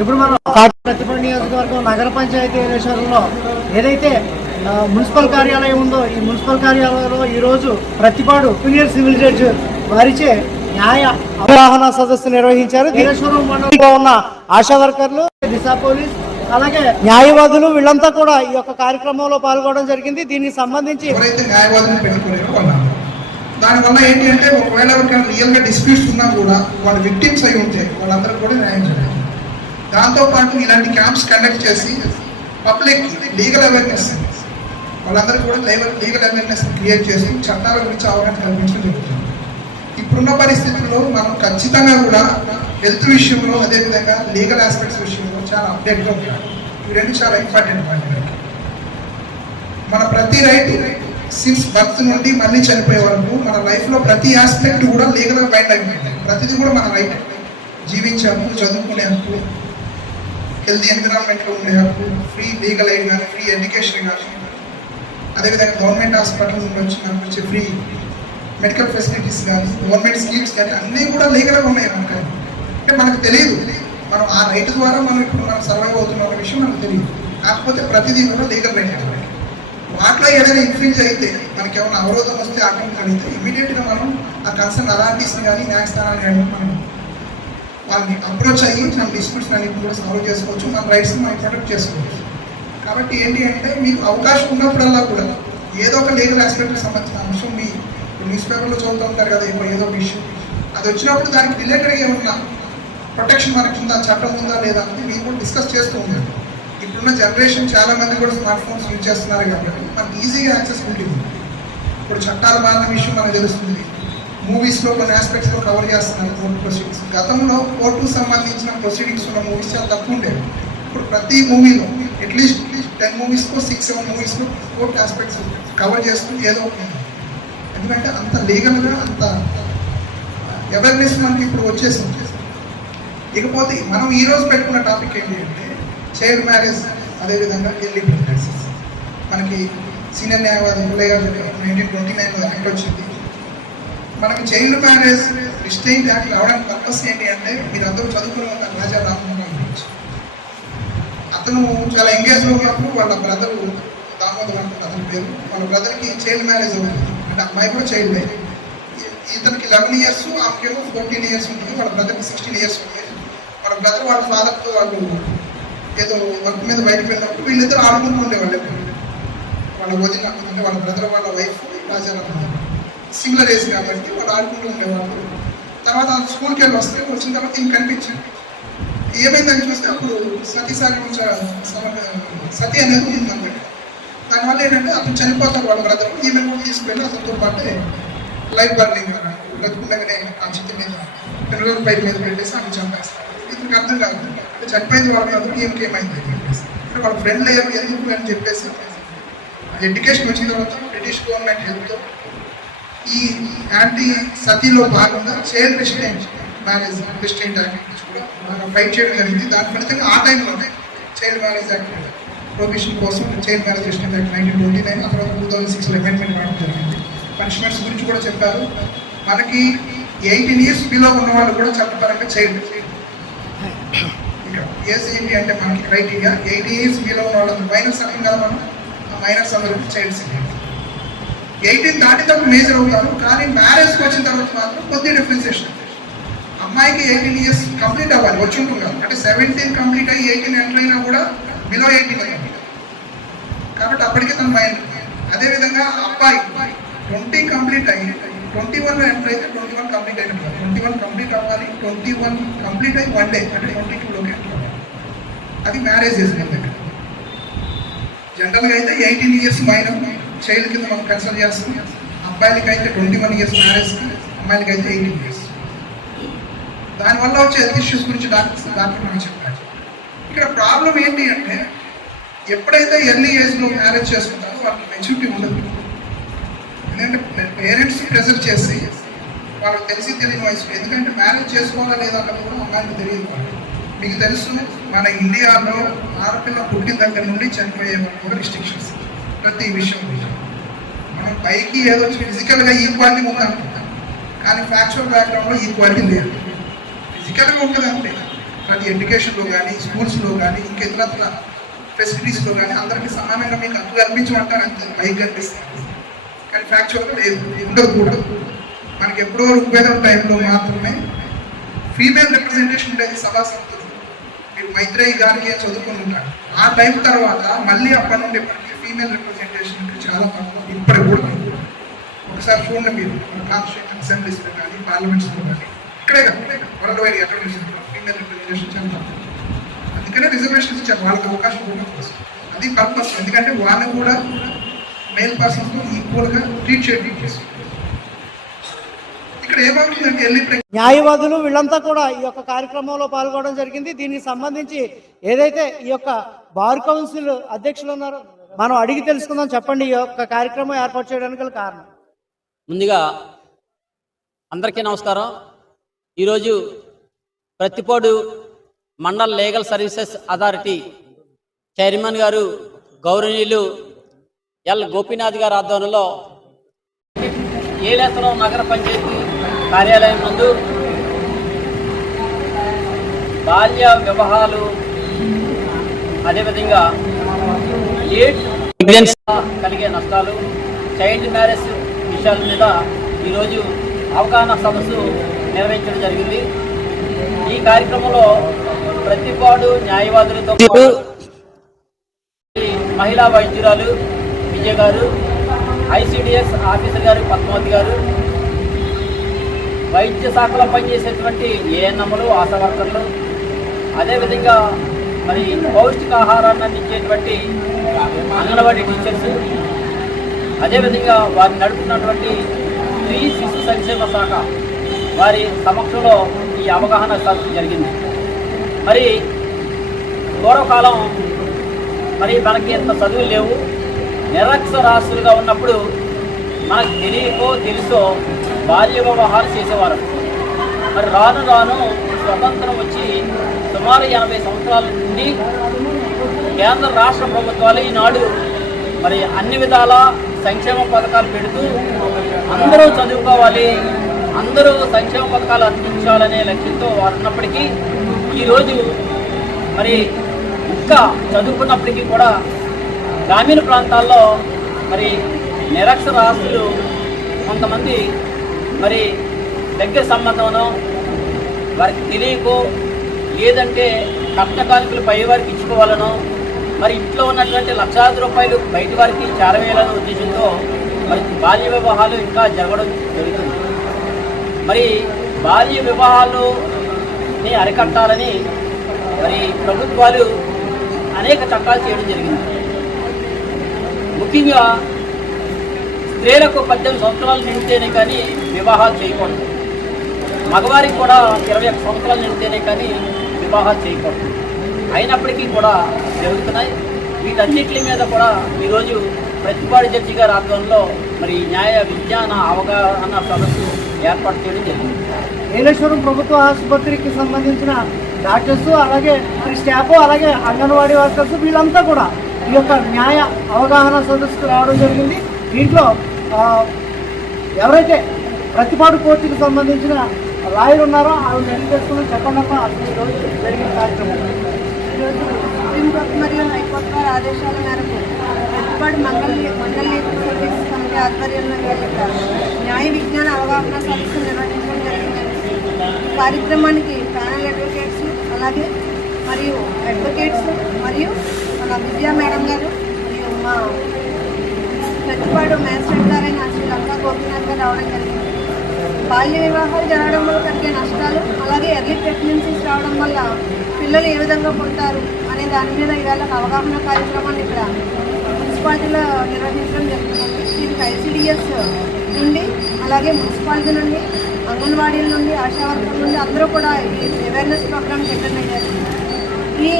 ఇప్పుడు మనం ప్రతిపడి నియోజకవర్గం నగర పంచాయతీ ఎలక్షన్లో ఏదైతే మున్సిపల్ కార్యాలయం ఉందో ఈ మున్సిపల్ కార్యాలయంలో ఈరోజు ప్రతిపాడు సీనియర్ సివిల్ జడ్జి వారిచే న్యాయ అవగాహన సదస్సు నిర్వహించారు. దీనేశ్వరం మండలంలో ఉన్న ఆశా వర్కర్లు దిశా పోలీస్ అలాగే న్యాయవాదులు వీళ్ళంతా కూడా ఈ యొక్క కార్యక్రమంలో పాల్గొనడం జరిగింది. దీనికి సంబంధించి దానివల్ల ఏంటి అంటే ఒకవేళ ఎవరికైనా రియల్గా డిస్ప్యూట్స్ ఉన్నా కూడా వాళ్ళు విక్టిమ్స్ అయి ఉంటే వాళ్ళందరూ కూడా న్యాయం చేయాలి దాంతోపాటు ఇలాంటి క్యాంప్స్ కండక్ట్ చేసి పబ్లిక్ లీగల్ అవేర్నెస్ వాళ్ళందరూ కూడా లేవల్ లీగల్ అవేర్నెస్ క్రియేట్ చేసి చట్టాల గురించి అవగాహన కల్పించడం జరుగుతుంది. ఇప్పుడున్న పరిస్థితుల్లో మనం ఖచ్చితంగా కూడా హెల్త్ విషయంలో అదేవిధంగా లీగల్ ఆస్పెక్ట్స్ విషయంలో చాలా అప్డేట్గా ఉంటాం ఇవి రెండు చాలా ఇంపార్టెంట్ పాయింట్ మన ప్రతి రైట్ సిన్స్ బర్త్ నుండి మళ్ళీ చనిపోయే వరకు మన లైఫ్లో ప్రతి ఆస్పెక్ట్ కూడా లీగల్గా బయట అయిపోయింది ప్రతిదీ కూడా మన రైట్ జీవించే హక్కు చదువుకునే హక్కు హెల్తీ ఎన్విరాన్మెంట్లో ఉండే హక్కు ఫ్రీ లీగల్ ఎయిడ్ కానీ ఫ్రీ ఎడ్యుకేషన్ కానీ అదేవిధంగా గవర్నమెంట్ హాస్పిటల్ నుండి వచ్చిన వచ్చే ఫ్రీ మెడికల్ ఫెసిలిటీస్ కానీ గవర్నమెంట్ స్కీమ్స్ కానీ అన్నీ కూడా లీగల్గా ఉన్నాయి మనకు అంటే మనకు తెలియదు. మనం ఆ రైట్ ద్వారా మనం ఇప్పుడు మనం సర్వైవ్ అవుతున్న విషయం మనకు తెలియదు. కాకపోతే ప్రతిదీ కూడా లీగల్ రైట్ వాటిలో ఏదైనా ఇన్ఫ్లుయెన్స్ అయితే మనకి ఏమైనా అవరోధం వస్తే ఆటంకం కలిగితే ఇమీడియట్గా మనం ఆ కన్సర్న్ అథారిటీస్ని కానీ న్యాయస్థానాన్ని కానీ మనం వాళ్ళని అప్రోచ్ అయ్యి మన డిస్ప్యూట్స్ అన్నింటిని కూడా సాల్వ్ చేసుకోవచ్చు మన రైట్స్ని మనం ప్రొటెక్ట్ చేసుకోవచ్చు. కాబట్టి ఏంటి అంటే మీకు అవకాశం ఉన్నప్పుడల్లా కూడా ఏదో ఒక లీగల్ ఆస్పెక్ట్కి సంబంధించిన అంశం మీ న్యూస్ పేపర్లో చదువుతూ ఉంటారు కదా ఇప్పుడు ఏదో ఒక ఇష్యూ అది వచ్చినప్పుడు దానికి రిలేటెడ్గా ఏమన్నా ప్రొటెక్షన్ మనకి ఉందా చట్టం ఉందా లేదా అని మేము కూడా డిస్కస్ చేస్తూ ఉన్నారు ఇప్పుడున్న జనరేషన్ చాలా మంది కూడా స్మార్ట్ ఫోన్స్ యూజ్ చేస్తున్నారు కాబట్టి మనకి ఈజీగా యాక్సెసిబిలిటీ ఉంది. ఇప్పుడు చట్టాలు మారిన విషయం మనకు తెలుస్తుంది. మూవీస్లో కొన్ని ఆస్పెక్ట్స్లో కవర్ చేస్తున్నారు. కోర్టు ప్రొసీడింగ్స్ గతంలో కోర్టుకు సంబంధించిన ప్రొసీడింగ్స్ ఉన్న మూవీస్ చాలా తక్కువ ఉండేవి. ఇప్పుడు ప్రతి మూవీలో అట్లీస్ట్ టెన్ మూవీస్లో సిక్స్ సెవెన్ మూవీస్లో కోర్టు ఆస్పెక్ట్స్ కవర్ చేస్తూ ఏదో ఒకటి ఎందుకంటే అంత లీగల్గా అంత అవేర్నెస్ మనకి ఇప్పుడు వచ్చేసింది. ఇకపోతే మనం ఈ రోజు పెట్టుకున్న టాపిక్ ఏంటి అంటే చైల్డ్ మ్యారేజ్ అదేవిధంగా ఎల్లి ప్రెగ్నెన్సీస్ మనకి సీనియర్ న్యాయవాది ముల్లయ్య నైన్టీన్ ట్వంటీ నైన్లో యాక్ట్ వచ్చింది. మనకి చైల్డ్ మ్యారేజ్ రిస్ట్రెయింట్ యాక్ట్ రావడానికి పర్పస్ ఏంటి అంటే మీరు అందరూ చదువుకున్న ఒక రాజా రామమోహన్ గురించి. అతను చాలా ఎంగేజ్లో ఉన్నప్పుడు వాళ్ళ బ్రదర్ దామోదర్ అంటుంది అతని పేరు వాళ్ళ బ్రదర్కి చైల్డ్ మ్యారేజ్ అవుతుంది అంటే అమ్మాయి కూడా చైల్డ్ ఇతనికి లెవెన్ ఇయర్స్ ఆమెకేమో ఫోర్టీన్ ఇయర్స్ ఉంటుంది వాళ్ళ బ్రదర్కి సిక్స్టీన్ ఇయర్స్ ఉంటుంది వాళ్ళ బ్రదర్ వాళ్ళ ఫాదర్తో వాళ్ళు ఏదో వర్క్ మీద బయటకు వెళ్ళినప్పుడు వీళ్ళిద్దరు ఆడుకుంటూ ఉండేవాళ్ళు ఎప్పుడు. వాళ్ళ వదిన అంటే వాళ్ళ బ్రదర్ వాళ్ళ వైఫ్ రాజారాం సింగులర్ ఏజ్ కాబట్టి వాళ్ళు ఆడుకుంటూ ఉండేవాళ్ళు. తర్వాత స్కూల్కి వెళ్ళి వస్తే వచ్చిన తర్వాత ఇంక కనిపించింది? ఏమైందని చూస్తే అప్పుడు సతీసారి సతీ అనేది ఉందన్నమాట దానివల్ల ఏంటంటే అతను చనిపోతాడు వాళ్ళ బ్రదర్ ఈమె కూడా తీసుకెళ్ళి అతనితో పాటే లైఫ్ బర్నింగ్ బ్రతుకుండగానే ఆ చిత్త మీద పిల్లల పైప్ మీద పెట్టేసి ఆమె చంపేస్తాడు ఇతనికి అర్థం కాదు. చనిపోయింది వాళ్ళ బ్రదర్ ఈమెకి ఏమైంది అని చెప్పేసి. అంటే వాళ్ళ ఫ్రెండ్ లేరు ఎందుకు అని చెప్పేసి ఎడ్యుకేషన్ వచ్చిన తర్వాత బ్రిటిష్ గవర్నమెంట్ హెల్ప్తో ఈ యాంటీ సతీలో భాగంగా child prevention marriage prevention act కూడా మనం ఫైట్ చేయడం జరిగింది. దాని ఫలితంగా ఆ టైంలోనే చైల్డ్ మ్యారేజ్ యాక్ట్ ప్రొఫెషన్ కోసం child marriage prevention act nineteen twenty nine ఆ తర్వాత టూ థౌసండ్ సిక్స్లో అమెండ్మెంట్ రావడం జరిగింది. పనిష్మెంట్స్ గురించి కూడా చెప్పారు. మనకి ఎయిటీన్ ఇయర్స్ బిలో ఉన్న వాళ్ళు కూడా చట్టపరంగా చైల్డ్ ఏజ్ ఏంటి అంటే మనకి క్రైటీరియా ఎయిటీన్ ఇయర్స్ బిలో ఉన్న వాళ్ళు మైనర్స్ అన్నాం కదా మనం ఆ మైనర్స్ అందరూ చైల్డ్ సిటీ ఎయిటీన్ దాటేటప్పుడు మేజర్ అవుతారు కానీ మ్యారేజ్కి వచ్చిన తర్వాత మాత్రం కొద్ది డిఫరెన్సియేషన్ అమ్మాయికి ఎయిటీన్ ఇయర్స్ కంప్లీట్ అవ్వాలి వచ్చి ఉంటుంది? కదా అంటే సెవెంటీన్ కంప్లీట్ అయ్యి ఎయిటీన్ ఎంటర్ అయినా కూడా బిలో ఎయిటీన్ అయ్యింది కాబట్టి అప్పటికే తన మైండ్ అదేవిధంగా అబ్బాయి ట్వంటీ కంప్లీట్ అయ్యి ట్వంటీ వన్లో ఎంటర్ అయితే ట్వంటీ వన్ కంప్లీట్ అయినట్టు ట్వంటీ వన్ కంప్లీట్ అవ్వాలి ట్వంటీ వన్ కంప్లీట్ అయ్యి వన్ డే అంటే ట్వంటీ టూలోకి ఎంటర్ అవ్వాలి. అది మ్యారేజ్ చేసిన దగ్గర. జనరల్గా అయితే ఎయిటీన్ ఇయర్స్ మైనర్ చైల్డ్ కింద మనం కన్సల్ట్ చేస్తాం. అబ్బాయిలకి అయితే ట్వంటీ వన్ ఇయర్స్ మ్యారేజ్ అమ్మాయిలకి అయితే ఎయిటీన్ ఇయర్స్ దానివల్ల వచ్చే హెల్త్ ఇష్యూస్ గురించి డాక్టర్ డాక్టర్ మనం చెప్పారు. ఇక్కడ ప్రాబ్లం ఏంటి అంటే ఎప్పుడైతే ఎర్లీ ఏజ్లో మ్యారేజ్ చేసుకుంటారో వాళ్ళకి మెచ్యూరిటీ ఉండదు. ఎందుకంటే పేరెంట్స్ ప్రెజర్ చేసి వాళ్ళకి తెలిసి తెలియని వయసు ఎందుకంటే మ్యారేజ్ చేసుకోవాలా లేదా అన్నది కూడా అమ్మాయికి తెలియదు మీకు తెలుసు మన ఇండియాలో ఆడపిల్ల పుట్టిన దగ్గర నుండి చనిపోయే వాళ్ళు కూడా రిస్ట్రిక్షన్స్ ప్రతి విషయం మనం పైకి ఏదో ఫిజికల్గా ఈక్వాలిటీ ఉందనుకుంటాం కానీ ఫ్యాక్చువల్ బ్యాక్గ్రౌండ్లో ఈక్వాలిటీ లేదు ఫిజికల్గా ఉంటుంది అంతే. అది ఎడ్యుకేషన్లో కానీ స్కూల్స్లో కానీ ఇంకా ఫెసిలిటీస్లో కానీ అందరికీ సమానంగా మీకు హక్కు కల్పించమంటారు అంతే. పైకి కనిపిస్తుంది కానీ ఫ్యాక్చువల్గా లేదు. ఉండదు కూడా మనకి ఎప్పుడో ఉపయోగం టైంలో మాత్రమే ఫీమేల్ రిప్రజెంటేషన్ ఉండేది సభా సంస్థలు మీరు మైత్రేయి గారికి చదువుకుని ఉంటారు? ఆ టైం తర్వాత మళ్ళీ అప్పటి నుండి ఇప్పటికీ ఫీమేల్ రిప్రజెంటేషన్ చాలా తక్కువ ఇప్పటికి కూడా ఉంది. ఒకసారి చూడండి మీరు. కాన్స్టిట్యూషన్ అసెంబ్లీస్లో కానీ పార్లమెంట్స్లో కానీ ఇక్కడే కాదు వరల్డ్ వైడ్ ఎక్కడ ఫీమేల్ రిప్రజెంటేషన్ చాలా తక్కువ అందుకనే రిజర్వేషన్ ఇచ్చారు. వాళ్ళకి అవకాశం ఇవ్వడం కోసం అది పర్పస్ ఎందుకంటే వాళ్ళని కూడా మేల్ పర్సన్తో ఈక్వల్గా ట్రీట్ చేయడం ఇక్కడ ఏమవుతుందంటే ఎల్లి న్యాయవాదులు వీళ్ళంతా కూడా ఈ యొక్క కార్యక్రమంలో పాల్గొనడం జరిగింది. దీనికి సంబంధించి ఏదైతే ఈ యొక్క బార్ కౌన్సిల్ అధ్యక్షులు ఉన్నారో మనం అడిగి తెలుసుకుందాం. చెప్పండి ఈ యొక్క కార్యక్రమం ఏర్పాటు చేయడానికి కారణం. ముందుగా అందరికీ నమస్కారం. ఈరోజు Prathipadu mandal legal services authority chairman గారు గౌరవనీయులు ఎల్ గోపీనాథ్ గారి ఆధ్వర్యంలో ఏలేతనం నగర పంచాయతీ కార్యాలయం నందు బాల్య వివాహాలు అదేవిధంగా లేట్ కలిగే నష్టాలు చైల్డ్ మ్యారేజ్ విషయాల మీద ఈరోజు అవగాహన సదస్సు నిర్వహించడం జరిగింది. ఈ కార్యక్రమంలో ప్రతిపాడు న్యాయవాదులతో పాటు మహిళా వైద్యురాలు విజయ్ గారు ఐసిడిఎస్ ఆఫీసర్ గారు పద్మావతి గారు వైద్య శాఖలో పనిచేసేటువంటి ఏఎన్ఎంలు ఆశా వర్కర్లు అదేవిధంగా మరి పౌష్టికాహారాన్ని అందించేటువంటి అంగన్వాడీ టీచర్స్ అదేవిధంగా వారిని నడుపుతున్నటువంటి స్త్రీ శిశు సంక్షేమ శాఖ వారి సమక్షంలో ఈ అవగాహన సదస్సు జరిగింది. మరి పూర్వకాలం మరి మనకి ఎంత చదువులు లేవు. నిరక్షరాస్యులుగా ఉన్నప్పుడు మనకు తెలియకో తెలుసో బాల్య వివాహాలు చేసేవారు. మరి రాను రాను స్వతంత్రం వచ్చి సుమారు ఎనభై సంవత్సరాల నుండి కేంద్ర రాష్ట్ర ప్రభుత్వాలు ఈనాడు మరి అన్ని విధాల సంక్షేమ పథకాలు పెడుతూ అందరూ చదువుకోవాలి అందరూ సంక్షేమ పథకాలు అందించాలనే లక్ష్యంతో వారు ఉన్నప్పటికీ ఈరోజు మరి ఇంకా చదువుకున్నప్పటికీ కూడా గ్రామీణ ప్రాంతాల్లో మరి నిరక్షరాస్తులు కొంతమంది మరి దగ్గర సంబంధంలో వారికి తెలియకో లేదంటే కష్టకాలికలు పై వారికి ఇచ్చుకోవాలనో మరి ఇంట్లో ఉన్నటువంటి లక్షలాది రూపాయలు బయట వారికి చేరవేయాలనే ఉద్దేశంతో మరి బాల్య వివాహాలు ఇంకా జరగడం జరుగుతుంది. మరి బాల్య వివాహాలుని అరికట్టాలని మరి ప్రభుత్వాలు అనేక చట్టాలు చేయడం జరిగింది. ముఖ్యంగా స్త్రీలకు పద్దెనిమిది సంవత్సరాలు నిండితేనే కానీ వివాహాలు చేయకూడదు. మగవారికి కూడా ఇరవై ఒక్క సంవత్సరాలు నిండితేనే కానీ వివాహాలు చేయకూడదు. అయినప్పటికీ కూడా జరుగుతున్నాయి. వీటన్నిటి మీద కూడా ఈరోజు ప్రతిపాడు జడ్జి గారి ఆధ్వర్యంలో మరి న్యాయ విజ్ఞాన అవగాహన సదస్సు ఏర్పాటు చేయడం జరిగింది. నీలేశ్వరం ప్రభుత్వ ఆసుపత్రికి సంబంధించిన డాక్టర్స్ అలాగే మరి స్టాఫ్ అలాగే అంగన్వాడీ వర్కర్స్ వీళ్ళంతా కూడా ఈ యొక్క న్యాయ అవగాహన సదస్సుకు రావడం జరిగింది. దీంట్లో ఎవరైతే ప్రతిపాడు కోర్టుకు సంబంధించిన లాయర్ ఉన్నారో ఆవిడ అడిగి తెలుసుకుని చెప్పండి అసలు ఈరోజు జరిగిన కార్యక్రమం. మరియు హైకోర్టు వారి ఆదేశాల మేరకు ఎప్పటి మంగళ మండల్ సర్వీస్ కమిటీ ఆధ్వర్యంలో జరిగిన న్యాయ విజ్ఞాన అవగాహన సదస్సు నిర్వహించడం జరిగిందండి ఈ కార్యక్రమానికి ప్యానల్ అడ్వకేట్స్ అలాగే మరియు అడ్వకేట్స్ మరియు మన విద్యా మేడం గారు మరియు మా ప్రతిపాడు మ్యాజిస్ట్రేట్ గారైన శ్రీ లంకా గోపీనాథ్ గారు రావడం జరిగింది. బాల్య వివాహాలు జరగడం వల్ల కలిగే నష్టాలు అలాగే ఎర్లీ ప్రెగ్నెన్సీస్ రావడం వల్ల పిల్లలు ఏ విధంగా పుడతారు అనే దాని మీద ఇవాళ అవగాహన కార్యక్రమాన్ని ఇక్కడ మున్సిపాలిటీలో నిర్వహించడం జరుగుతుంది దీనికి ఐసీడిఎస్ నుండి అలాగే మున్సిపాలిటీ నుండి అంగన్వాడీల నుండి ఆశా నుండి అందరూ కూడా ఈ అవేర్నెస్ ప్రోగ్రామ్కి అటెండ్ అయ్యారు. ఈ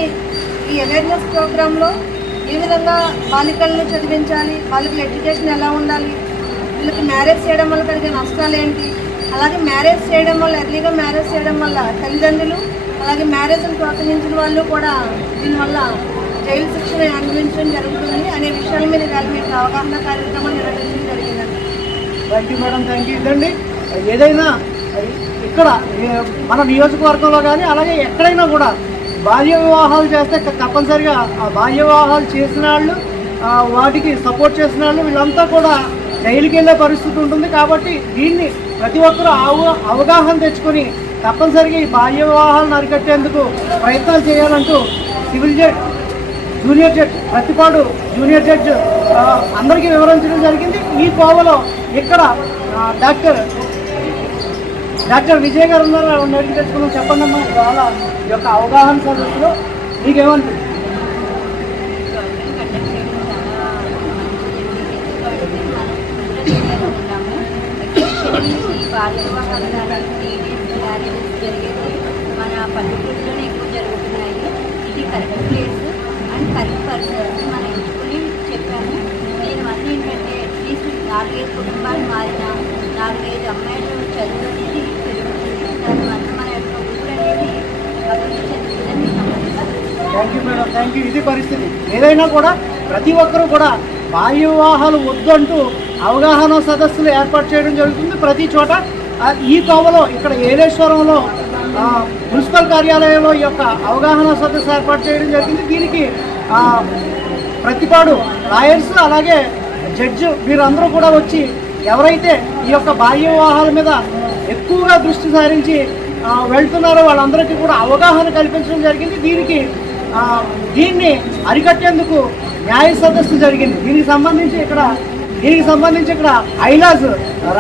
ఈ అవేర్నెస్ ప్రోగ్రాంలో ఏ విధంగా బాలికలను చదివించాలి వాళ్ళకి ఎడ్యుకేషన్ ఎలా ఉండాలి వీళ్ళకి మ్యారేజ్ చేయడం వల్ల కలిగే నష్టాలు ఏంటి అలాగే మ్యారేజ్ చేయడం వల్ల ఎర్లీగా మ్యారేజ్ చేయడం వల్ల తల్లిదండ్రులు అలాగే మ్యారేజ్ని ప్రోత్సహించిన వాళ్ళు కూడా దీనివల్ల జైలు శిక్షణ అనుభవించడం జరుగుతుంది అనే విషయాల మీద ఇవాళ మీకు అవగాహన కార్యక్రమం నిర్వహించడం జరిగిందండి. Thank you madam thank you ఇదండి ఏదైనా ఇక్కడ మన నియోజకవర్గంలో కానీ అలాగే ఎక్కడైనా కూడా బాల్య వివాహాలు చేస్తే తప్పనిసరిగా ఆ బాల్య వివాహాలు చేసిన వాళ్ళు వాటికి సపోర్ట్ చేసిన వాళ్ళు వీళ్ళంతా కూడా జైలుకి వెళ్ళే పరిస్థితి ఉంటుంది కాబట్టి దీన్ని ప్రతి ఒక్కరూ అవ అవగాహన తెచ్చుకొని తప్పనిసరిగా ఈ బాల్య వివాహాలను అరికట్టేందుకు ప్రయత్నాలు చేయాలంటూ civil judge junior judge Prathipadu junior judge అందరికీ వివరించడం జరిగింది. ఈ కోవలో ఇక్కడ డాక్టర్ డాక్టర్ విజయ్ గారు ఉన్నారు? ఆవిడ అడిగి తెచ్చుకున్నాం చెప్పండి అమ్మా. ఇవాళ ఈ యొక్క అవగాహన సదస్సులో మీకేమనిపిస్తుంది మన పల్లెటూరులోనే ఎక్కువ జరుగుతున్నాయి ఇది correct place and correct person మనం ఎంచుకుని చెప్పాము దీనివల్ల ఏంటంటే అట్లీస్ట్ నాలుగైదు కుటుంబాలు మారిన నాలుగైదు అమ్మాయిలు చదువు అనేది పెరుగుతుంది దానివల్ల మన యొక్క ఊరు అనేది అభివృద్ధి చెందుతుందని thank you madam thank you ఇది పరిస్థితి. ఏదైనా కూడా ప్రతి ఒక్కరూ కూడా బాల్య వివాహాలు వద్దు అంటూ అవగాహన సదస్సులు ఏర్పాటు చేయడం జరుగుతుంది. ప్రతి చోట ఈ కోవలో ఇక్కడ ఏలేశ్వరంలో మున్సిపల్ కార్యాలయంలో ఈ యొక్క అవగాహన సదస్సు ఏర్పాటు చేయడం జరిగింది. దీనికి ప్రతిపాడు లాయర్స్ అలాగే జడ్జి వీరందరూ కూడా వచ్చి ఎవరైతే ఈ యొక్క బాల్య వివాహాల మీద ఎక్కువగా దృష్టి సారించి వెళ్తున్నారో వాళ్ళందరికీ కూడా అవగాహన కల్పించడం జరిగింది. దీనికి దీన్ని అరికట్టేందుకు న్యాయ సదస్సు జరిగింది. దీనికి సంబంధించి ఇక్కడ దీనికి సంబంధించి ఇక్కడ ఐలాస్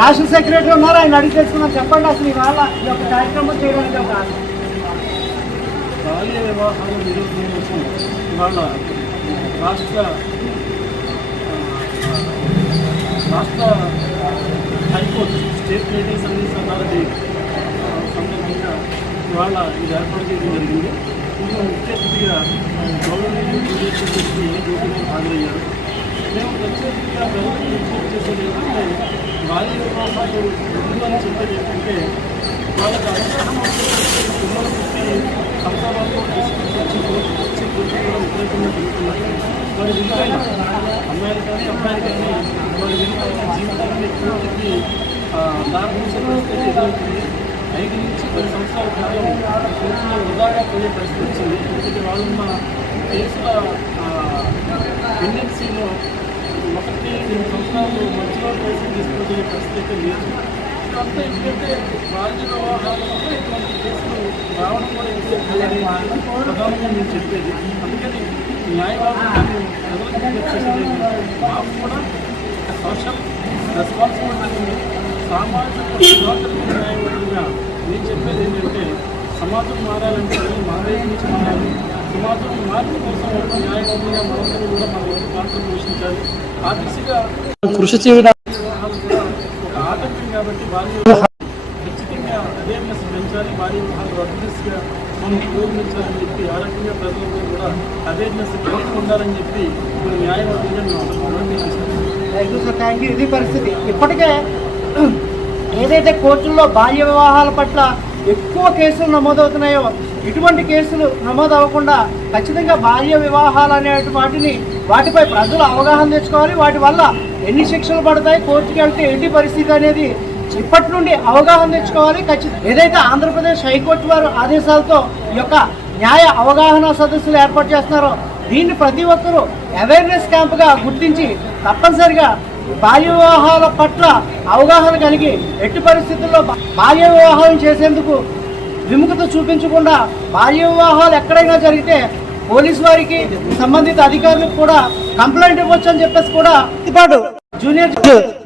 రాష్ట్ర సెక్రటరీ ఉన్నారు. ఆయన అడిగి తెలుసుకున్నాం చెప్పండి అసలు ఇవాళ ఈ యొక్క కార్యక్రమం చేయడానికి ఒక బాల్య వివాహాల నిరోధం కోసం ఇవాళ రాష్ట్ర రాష్ట్ర high court state writing service authority సందర్భంగా ఇవాళ ఇది ఏర్పాటు చేయడం జరిగింది. ఇందులో ముఖ్య అతిథిగా గవర్నమెంట్ జ్యుడిషియల్ ఏ హాజరయ్యారు. మేము ప్రత్యేకంగా ప్రభుత్వం విజ్ఞప్తి చేసేది ఏంటంటే బాల్య వివాహాలు వద్దు అని చెప్పేది ఏంటంటే వాళ్ళకి అవగాహన వచ్చేసరికి పిల్లలకి సంసారాల్లో తీసుకొచ్చి వచ్చి పూర్తి కూడా విపరీతంగా పెరుగుతున్నాయి వారి విలువైన అమ్మాయిలు కానీ అబ్బాయిలు కానీ వారి విలువైన జీవితాన్ని పూర్తికి దారితీసే పరిస్థితి ఎదురవుతుంది ఐదు నుంచి పది సంవత్సరాల కాలం పూర్తిగా వృధాగా పోయే పరిస్థితి వచ్చింది. ఎందుకంటే వాళ్ళు మా కేసుల టెండెన్సీలో ఒకటి రెండు సంవత్సరాలు మధ్యలో కేసులు తీసుకునే పరిస్థితి అయితే లేదు. ఇదంతా ఎందుకంటే బాల్య వివాహాల వల్ల ఇటువంటి కేసులు రావడం కూడా ఎక్కువ ప్రధానంగా నేను చెప్పేది అందుకని న్యాయవాదులు ప్రజలకు మాకు కూడా సోషల్ రెస్పాన్సిబిలిటీ ఉంది. సామాజిక స్వాతంత్ర న్యాయవాదులుగా నేను చెప్పేది ఏంటంటే సమాజం మారాలంటే మారే నుంచి మారాలి. సమాజం మార్పు కోసం ఒక న్యాయవాదులుగా మనందరూ కూడా మన వంతు పాత్ర పోషించాలి. ఆ దిశగా కృషి చేయడం ఒక ఆటంకం కాబట్టి వివాహాలు ఖచ్చితంగా అవేర్నెస్ పెంచాలి. రద్దు దిశగా మనం పురోగమించాలని చెప్పి ఆ రకంగా ప్రజలందరూ కూడా అవేర్నెస్ కలిగి ఉండాలని చెప్పి ఇప్పుడు యూ ఇది పరిస్థితి. ఇప్పటికే ఏదైతే కోర్టుల్లో బాల్య వివాహాల పట్ల ఎక్కువ కేసులు నమోదవుతున్నాయో ఇటువంటి కేసులు నమోదు అవ్వకుండా ఖచ్చితంగా బాల్య వివాహాలు అనే వాటిని వాటిపై ప్రజలు అవగాహన తెచ్చుకోవాలి. వాటి వల్ల ఎన్ని శిక్షలు పడతాయి కోర్టుకి వెళ్తే ఏంటి పరిస్థితి అనేది ఇప్పటి నుండి అవగాహన తెచ్చుకోవాలి. ఖచ్చితంగా ఏదైతే ఆంధ్రప్రదేశ్ హైకోర్టు వారు ఆదేశాలతో ఈ యొక్క న్యాయ అవగాహన సదస్సులు ఏర్పాటు చేస్తున్నారో దీన్ని ప్రతి ఒక్కరూ అవేర్నెస్ క్యాంప్గా గుర్తించి తప్పనిసరిగా బాల్య వివాహాల పట్ల అవగాహన కలిగి ఎట్టి పరిస్థితుల్లో బాల్య వివాహాలను చేసేందుకు విముఖత చూపించకుండా బాల్య వివాహాలు ఎక్కడైనా జరిగితే పోలీసు వారికి సంబంధిత అధికారులకు కూడా కంప్లైంట్ ఇవ్వచ్చు అని చెప్పేసి కూడా జూనియర్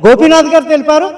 గోపీనాథ్ గారు తెలిపారు.